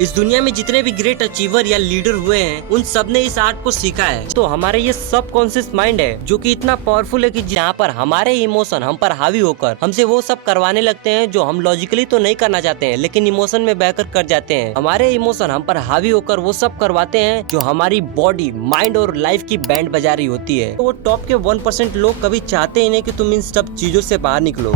इस दुनिया में जितने भी ग्रेट अचीवर या लीडर हुए हैं उन सब ने इस आर्ट को सीखा है। तो हमारे ये सब कॉन्शियस माइंड है जो कि इतना पावरफुल है कि जहाँ पर हमारे इमोशन हम पर हावी होकर हमसे वो सब करवाने लगते हैं जो हम लॉजिकली तो नहीं करना चाहते हैं लेकिन इमोशन में बहकर कर जाते हैं। हमारे इमोशन हम पर हावी होकर वो सब करवाते हैं जो हमारी बॉडी, माइंड और लाइफ की बैंड बजा रही होती है। तो वो टॉप के 1% लोग कभी चाहते ही नहीं कि तुम इन सब चीजों से बाहर निकलो।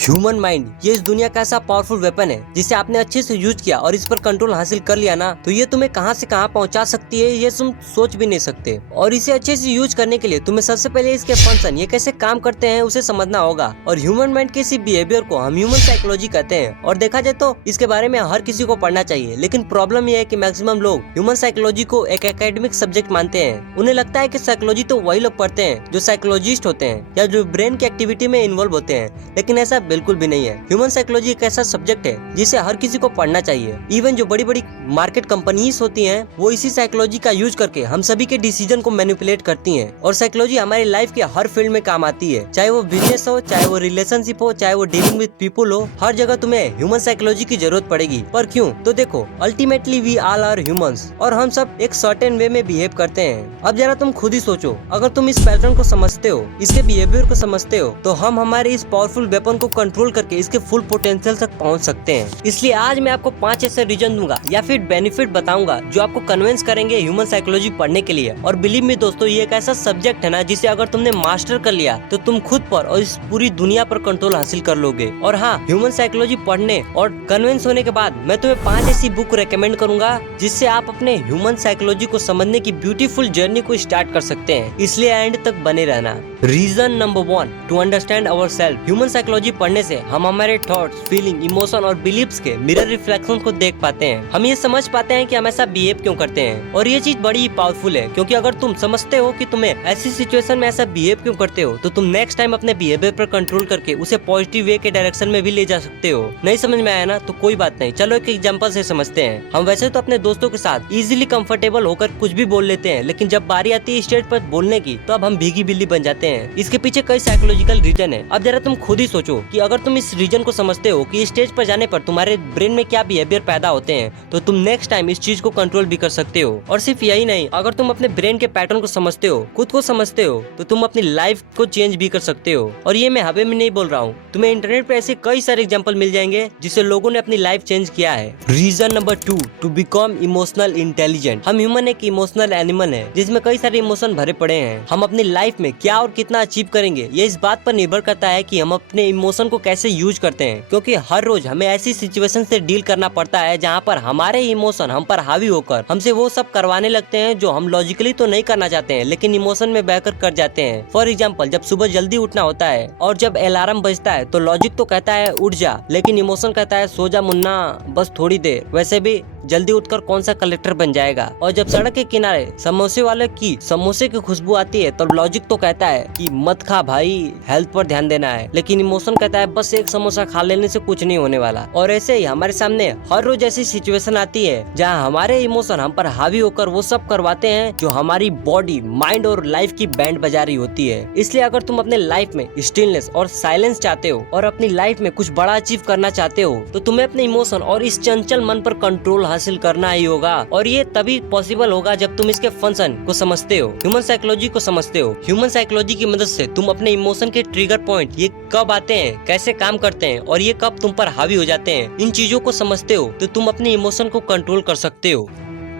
ह्यूमन माइंड ये इस दुनिया का ऐसा पावरफुल वेपन है जिसे आपने अच्छे से यूज किया और इस पर कंट्रोल हासिल कर लिया ना तो ये तुम्हें कहां से कहां पहुंचा सकती है ये तुम सोच भी नहीं सकते। और इसे अच्छे से यूज करने के लिए तुम्हें सबसे पहले इसके फंक्शन, ये कैसे काम करते हैं उसे समझना होगा। और ह्यूमन माइंड के इसी बिहेवियर को हम ह्यूमन साइकोलॉजी कहते हैं। और देखा जाए तो इसके बारे में हर किसी को पढ़ना चाहिए, लेकिन प्रॉब्लम यह है कि मैक्सिमम लोग ह्यूमन साइकोलॉजी को एक एकेडमिक सब्जेक्ट मानते हैं। उन्हें लगता है कि साइकोलॉजी तो वही लोग पढ़ते हैं जो साइकोलॉजिस्ट होते हैं या जो ब्रेन की एक्टिविटी में इन्वॉल्व होते हैं, लेकिन ऐसा बिल्कुल भी नहीं है। ह्यूमन साइकोलॉजी एक ऐसा सब्जेक्ट है जिसे हर किसी को पढ़ना चाहिए। इवन जो बड़ी बड़ी मार्केट कंपनीज होती हैं वो इसी साइकोलॉजी का यूज करके हम सभी के डिसीजन को मैनिपुलेट करती हैं। और साइकोलॉजी हमारी लाइफ के हर फील्ड में काम आती है, चाहे वो बिजनेस हो, चाहे वो रिलेशनशिप हो, चाहे वो डीलिंग विद पीपल हो। हर जगह तुम्हें ह्यूमन साइकोलॉजी की जरूरत पड़ेगी। पर क्यों? तो देखो, ultimately we all are humans और हम सब एक सर्टेन वे में बिहेव करते हैं। अब जरा तुम खुद ही सोचो, अगर तुम इस पैटर्न को समझते हो, इसके बिहेवियर को समझते हो, तो हम हमारे इस पावरफुल वेपन को कंट्रोल करके इसके फुल पोटेंशियल तक पहुंच सकते हैं। इसलिए आज मैं आपको 5 ऐसे रीजन दूंगा या फिर बेनिफिट बताऊंगा जो आपको कन्विंस करेंगे ह्यूमन साइकोलॉजी पढ़ने के लिए। और बिलीव मी दोस्तों, ये एक ऐसा सब्जेक्ट है ना जिसे अगर तुमने मास्टर कर लिया तो तुम खुद पर और इस पूरी दुनिया पर कंट्रोल हासिल कर लोगे। और हाँ, ह्यूमन साइकोलॉजी पढ़ने और कन्विंस होने के बाद मैं तुम्हें 5 ऐसी बुक रेकमेंड करूंगा जिससे आप अपने ह्यूमन साइकोलॉजी को समझने की ब्यूटीफुल जर्नी को स्टार्ट कर सकते हैं। इसलिए एंड तक बने रहना। Reason number 1, to understand our self. Human psychology पढ़ने से हम हमारे थॉट्स, फीलिंग, इमोशन और बिलीव्स के मिरर रिफ्लेक्शन को देख पाते हैं। हम ये समझ पाते हैं कि हम ऐसा बिहेव क्यों करते हैं। और ये चीज बड़ी ही पावरफुल है, क्योंकि अगर तुम समझते हो कि तुम्हें ऐसी सिचुएशन में ऐसा बिहेव क्यों करते हो तो तुम नेक्स्ट टाइम अपने बिहेवियर पर कंट्रोल करके उसे पॉजिटिव वे के डायरेक्शन में भी ले जा सकते हो। नहीं समझ में आया ना तो कोई बात नहीं, चलो एक एग्जांपल से समझते हैं। हम वैसे तो अपने दोस्तों के साथ इजीली कंफर्टेबल होकर कुछ भी बोल लेते हैं, लेकिन जब बारी आती है स्टेज पर बोलने की तो अब हम भीगी बिल्ली बन जाते हैं। इसके पीछे कई साइकोलॉजिकल रीजन है। अब जरा तुम खुद ही सोचो कि अगर तुम इस रीजन को समझते हो कि स्टेज पर जाने पर तुम्हारे ब्रेन में क्या बिहेवियर पैदा होते हैं तो तुम नेक्स्ट टाइम इस चीज को कंट्रोल भी कर सकते हो। और सिर्फ यही नहीं, अगर तुम अपने ब्रेन के पैटर्न को समझते हो, खुद को समझते हो, तो तुम अपनी लाइफ को चेंज भी कर सकते हो। और ये मैं हवे में नहीं बोल रहा हूँ, तुम्हें इंटरनेट पे ऐसे कई सारे एग्जांपल मिल जाएंगे जिससे लोगों ने अपनी लाइफ चेंज किया है। Reason number 2, to become emotional intelligent. हम ह्यूमन एक इमोशनल एनिमल है जिसमें कई सारे इमोशन भरे पड़े हैं। हम अपनी लाइफ में क्या और कितना अचीव करेंगे ये इस बात पर निर्भर करता है कि हम अपने इमोशन को कैसे यूज करते हैं। क्योंकि हर रोज हमें ऐसी सिचुएशन से डील करना पड़ता है जहाँ पर हमारे इमोशन हम पर हावी होकर हमसे वो सब करवाने लगते हैं जो हम लॉजिकली तो नहीं करना चाहते हैं लेकिन इमोशन में बहकर कर जाते हैं। फॉर एग्जाम्पल, जब सुबह जल्दी उठना होता है और जब अलार्म बजता है तो लॉजिक तो कहता है उठ जा, लेकिन इमोशन कहता है सो जा मुन्ना, बस थोड़ी देर, वैसे भी जल्दी उठकर कौन सा कलेक्टर बन जाएगा। और जब सड़क के किनारे समोसे वाले की समोसे की खुशबू आती है तो लॉजिक तो कहता है कि मत खा भाई, हेल्थ पर ध्यान देना है, लेकिन इमोशन कहता है बस एक समोसा खा लेने से कुछ नहीं होने वाला। और ऐसे ही हमारे सामने हर रोज ऐसी सिचुएशन आती है जहाँ हमारे इमोशन हम पर हावी होकर वो सब करवाते हैं जो हमारी बॉडी, माइंड और लाइफ की बैंड बजा रही होती है। इसलिए अगर तुम अपने लाइफ में स्टिलनेस और साइलेंस चाहते हो और अपनी लाइफ में कुछ बड़ा अचीव करना चाहते हो तो तुम्हें अपने इमोशन और इस चंचल मन पर कंट्रोल हासिल करना ही होगा। और ये तभी पॉसिबल होगा जब तुम इसके फंक्शन को समझते हो, ह्यूमन साइकोलॉजी को समझते हो। ह्यूमन साइकोलॉजी की मदद से तुम अपने इमोशन के ट्रिगर पॉइंट, ये कब आते हैं, कैसे काम करते हैं और ये कब तुम पर हावी हो जाते हैं, इन चीजों को समझते हो तो तुम अपने इमोशन को कंट्रोल कर सकते हो।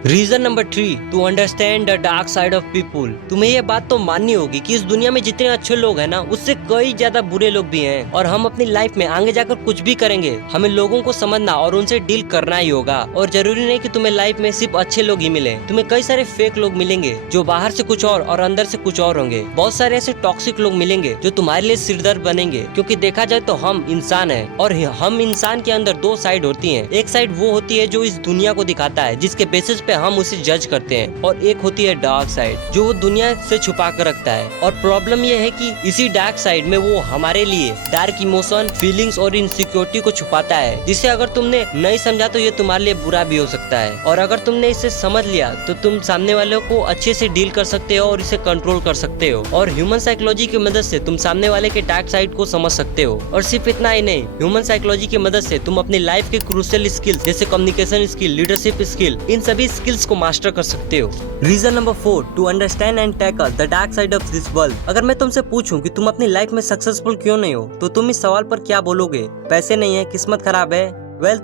Reason number 3, to understand the dark side of people. तुम्हें ये बात तो माननी होगी कि इस दुनिया में जितने अच्छे लोग हैं ना उससे कई ज्यादा बुरे लोग भी हैं। और हम अपनी लाइफ में आगे जाकर कुछ भी करेंगे, हमें लोगों को समझना और उनसे डील करना ही होगा। और जरूरी नहीं कि तुम्हें लाइफ में सिर्फ अच्छे लोग ही मिले, तुम्हें कई सारे फेक लोग मिलेंगे जो बाहर से कुछ और अंदर से कुछ और होंगे। बहुत सारे ऐसे टॉक्सिक लोग मिलेंगे जो तुम्हारे लिए सिरदर्द बनेंगे। क्योंकि देखा जाए तो हम इंसान है और हम इंसान के अंदर 2 साइड होती है। एक साइड वो होती है जो इस दुनिया को दिखाता है, जिसके बेसिस पे हम उसे जज करते हैं, और एक होती है डार्क साइड जो वो दुनिया से छुपा कर रखता है। और प्रॉब्लम ये है कि इसी डार्क साइड में वो हमारे लिए डार्क इमोशन, फीलिंग्स और इनसिक्योरिटी को छुपाता है, जिसे अगर तुमने नहीं समझा तो ये तुम्हारे लिए बुरा भी हो सकता है। और अगर तुमने इसे समझ लिया तो तुम सामने वाले को अच्छे से डील कर सकते हो और इसे कंट्रोल कर सकते हो। और ह्यूमन साइकोलॉजी की मदद से तुम सामने वाले के डार्क साइड को समझ सकते हो। और सिर्फ इतना ही नहीं, ह्यूमन साइकोलॉजी की मदद से तुम अपनी लाइफ के क्रूशियल स्किल्स जैसे कम्युनिकेशन स्किल, लीडरशिप स्किल, इन सभी स्किल्स को मास्टर कर सकते हो। Reason number 4, to understand and tackle the dark side of this world. अगर मैं तुमसे पूछूं कि तुम अपनी लाइफ में सक्सेसफुल क्यों नहीं हो, तो तुम इस सवाल पर क्या बोलोगे? पैसे नहीं है, किस्मत खराब है?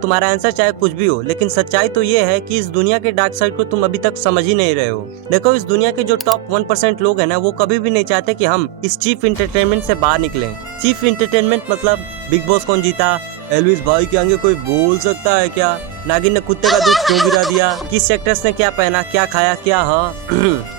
तुम्हारा आंसर चाहे कुछ भी हो, लेकिन सच्चाई तो ये है कि इस दुनिया के डार्क साइड को तुम अभी तक समझ ही नहीं रहे हो। देखो, इस दुनिया के जो टॉप 1% लोग हैं ना, वो कभी भी नहीं चाहते कि हम इस चीप इंटरटेनमेंट से बाहर निकलें। चीप इंटरटेनमेंट मतलब बिग बॉस कौन जीता, एल्विस भाई के आगे कोई बोल सकता है क्या, नागिन ने कुत्ते का दूध क्यों गिरा दिया, किस एक्ट्रेस ने क्या पहना, क्या खाया, क्या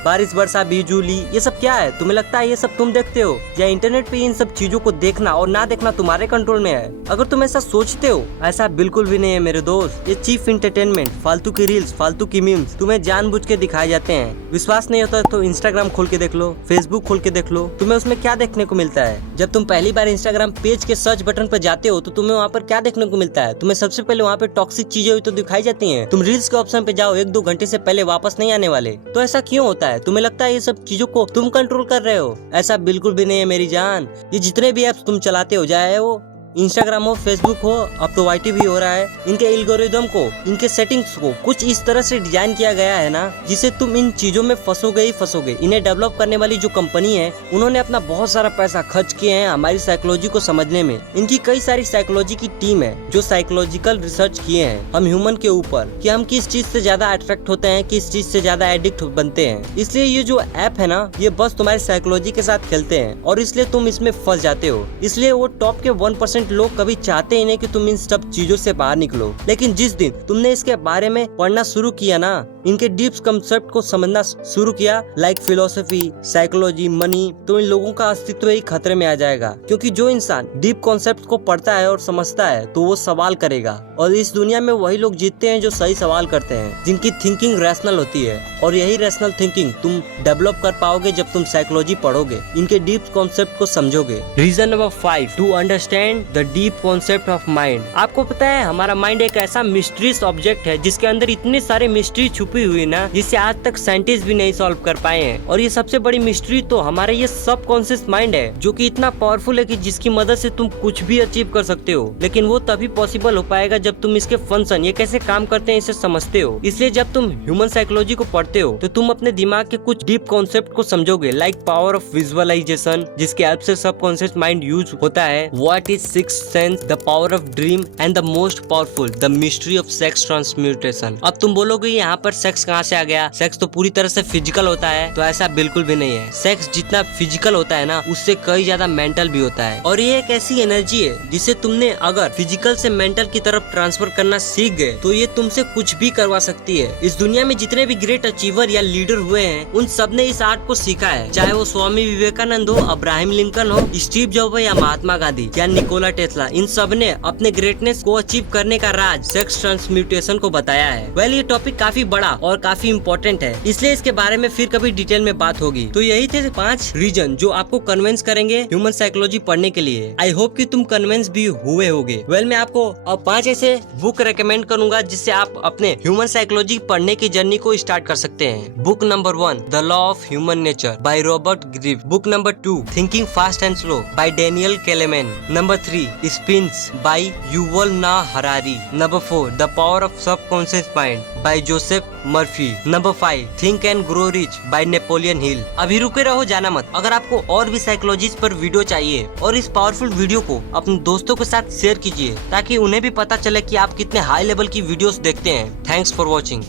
बारिश बरसा बिजली, ये सब क्या है? तुम्हें लगता है ये सब तुम देखते हो, या इंटरनेट पे इन सब चीजों को देखना और ना देखना तुम्हारे कंट्रोल में है? अगर तुम ऐसा सोचते हो, ऐसा बिल्कुल भी नहीं है मेरे दोस्त। ये चीप इंटरटेनमेंट, फालतू की रील्स, फालतू की मीम्स तुम्हें जानबूझ के दिखाए जाते हैं। विश्वास नहीं होता तो इंस्टाग्राम खोल के देख लो, फेसबुक खोल के देख लो, तुम्हें उसमें क्या देखने को मिलता है। जब तुम पहली बार इंस्टाग्राम पेज के सर्च बटन पर जाते हो तो तुम्हें वहाँ पर क्या देखने को मिलता है? तुम्हें सबसे पहले वहाँ पे टॉक्सिक चीजें तो दिखाई जाती हैं। तुम रील्स के ऑप्शन पे जाओ, 1-2 घंटे से पहले वापस नहीं आने वाले। तो ऐसा क्यों होता है? तुम्हें लगता है ये सब चीजों को तुम कंट्रोल कर रहे हो? ऐसा बिल्कुल भी नहीं है मेरी जान। ये जितने भी ऐप्स तुम चलाते हो, चाहे वो इंस्टाग्राम हो, फेसबुक हो, अब तो वाईटी भी हो रहा है, इनके एल्गोरिदम को, इनके सेटिंग्स को कुछ इस तरह से डिजाइन किया गया है ना, जिसे तुम इन चीजों में फंसोगे ही फंसोगे। इन्हें डेवलप करने वाली जो कंपनी है, उन्होंने अपना बहुत सारा पैसा खर्च किए हैं हमारी साइकोलॉजी को समझने में। इनकी कई सारी साइकोलॉजी की टीम है जो साइकोलॉजिकल रिसर्च किए हैं हम ह्यूमन के ऊपर, कि हम किस चीज से ज्यादा अट्रैक्ट होते हैं, किस चीज से ज्यादा एडिक्ट बनते हैं। इसलिए ये जो ऐप है ना, ये बस तुम्हारी साइकोलॉजी के साथ खेलते हैं, और इसलिए तुम इसमें फंस जाते हो। इसलिए वो टॉप के 1% लोग कभी चाहते ही नहीं कि तुम इन सब चीजों से बाहर निकलो। लेकिन जिस दिन तुमने इसके बारे में पढ़ना शुरू किया ना, इनके डीप कंसेप्ट को समझना शुरू किया, लाइक फिलोसफी, साइकोलॉजी, मनी, तो इन लोगों का अस्तित्व ही खतरे में आ जाएगा। क्योंकि जो इंसान डीप कॉन्सेप्ट को पढ़ता है और समझता है, तो वो सवाल करेगा। और इस दुनिया में वही लोग जीतते हैं जो सही सवाल करते हैं, जिनकी थिंकिंग रैशनल होती है। और यही रैशनल थिंकिंग तुम डेवलप कर पाओगे जब तुम साइकोलॉजी पढ़ोगे, इनके डीप कॉन्सेप्ट को समझोगे। Reason number 5, to understand the deep concept of mind. आपको पता है, हमारा माइंड एक ऐसा मिस्ट्रीज ऑब्जेक्ट है जिसके अंदर इतने सारे मिस्ट्री छुपी हुई ना, जिसे आज तक साइंटिस्ट भी नहीं सॉल्व कर पाए हैं। और ये सबसे बड़ी मिस्ट्री तो हमारा ये सब कॉन्शियस माइंड है, जो कि इतना पावरफुल है कि जिसकी मदद से तुम कुछ भी अचीव कर सकते हो। लेकिन वो तभी पॉसिबल हो पाएगा जब तुम इसके फंक्शन, ये कैसे काम करते हैं, इसे समझते हो। इसलिए जब तुम ह्यूमन साइकोलॉजी को पढ़ते हो तो तुम अपने दिमाग के कुछ डीप कॉन्सेप्ट को समझोगे, लाइक पावर ऑफ विजुअलाइजेशन, जिसके हेल्प से सब कॉन्शियस माइंड यूज होता है। What is sixth sense, the power of dream, and the most powerful, the mystery of sex transmutation. अब तुम बोलोगे यहाँ पर सेक्स कहाँ से आ गया, सेक्स तो पूरी तरह से फिजिकल होता है। तो ऐसा बिल्कुल भी नहीं है। सेक्स जितना फिजिकल होता है ना, उससे कई ज्यादा मेंटल भी होता है। और ये एक ऐसी एनर्जी है जिसे तुमने अगर फिजिकल से मेंटल की तरफ ट्रांसफर करना सीख गए तो ये तुमसे कुछ भी करवा सकती है। इस दुनिया में जितने भी ग्रेट अचीवर या लीडर हुए हैं, उन सब ने इस आर्ट को सीखा है। चाहे वो स्वामी विवेकानंद हो, अब्राहम लिंकन हो, स्टीव जॉब हो, या महात्मा गांधी, या निकोला टेस्ला, इन सब ने अपने ग्रेटनेस को अचीव करने का राज सेक्स ट्रांसम्यूटेशन को बताया है। ये टॉपिक काफी बड़ा और काफी इम्पोर्टेंट है, इसलिए इसके बारे में फिर कभी डिटेल में बात होगी। तो यही थे 5 रीजन जो आपको कन्विंस करेंगे ह्यूमन साइकोलॉजी पढ़ने के लिए। आई होप कि तुम कन्विंस भी हुए होगे। मैं आपको अब 5 ऐसे बुक रेकमेंड करूंगा जिससे आप अपने ह्यूमन साइकोलॉजी पढ़ने की जर्नी को स्टार्ट कर सकते हैं। Book number 1, the law of human nature by Robert Greene. Book number 2, thinking fast and slow by Daniel Kahneman. Number 3, Sapiens by Yuval Noah Harari. Number 4, the power of subconscious mind by Joseph Murphy. Number 5, think and grow rich by Napoleon Hill. अभी रुके रहो, जाना मत। अगर आपको और भी psychology पर वीडियो चाहिए और इस पावरफुल वीडियो को अपने दोस्तों के साथ शेयर कीजिए, ताकि उन्हें भी पता चले कि आप कितने हाई लेवल की वीडियोस देखते हैं। Thanks for watching.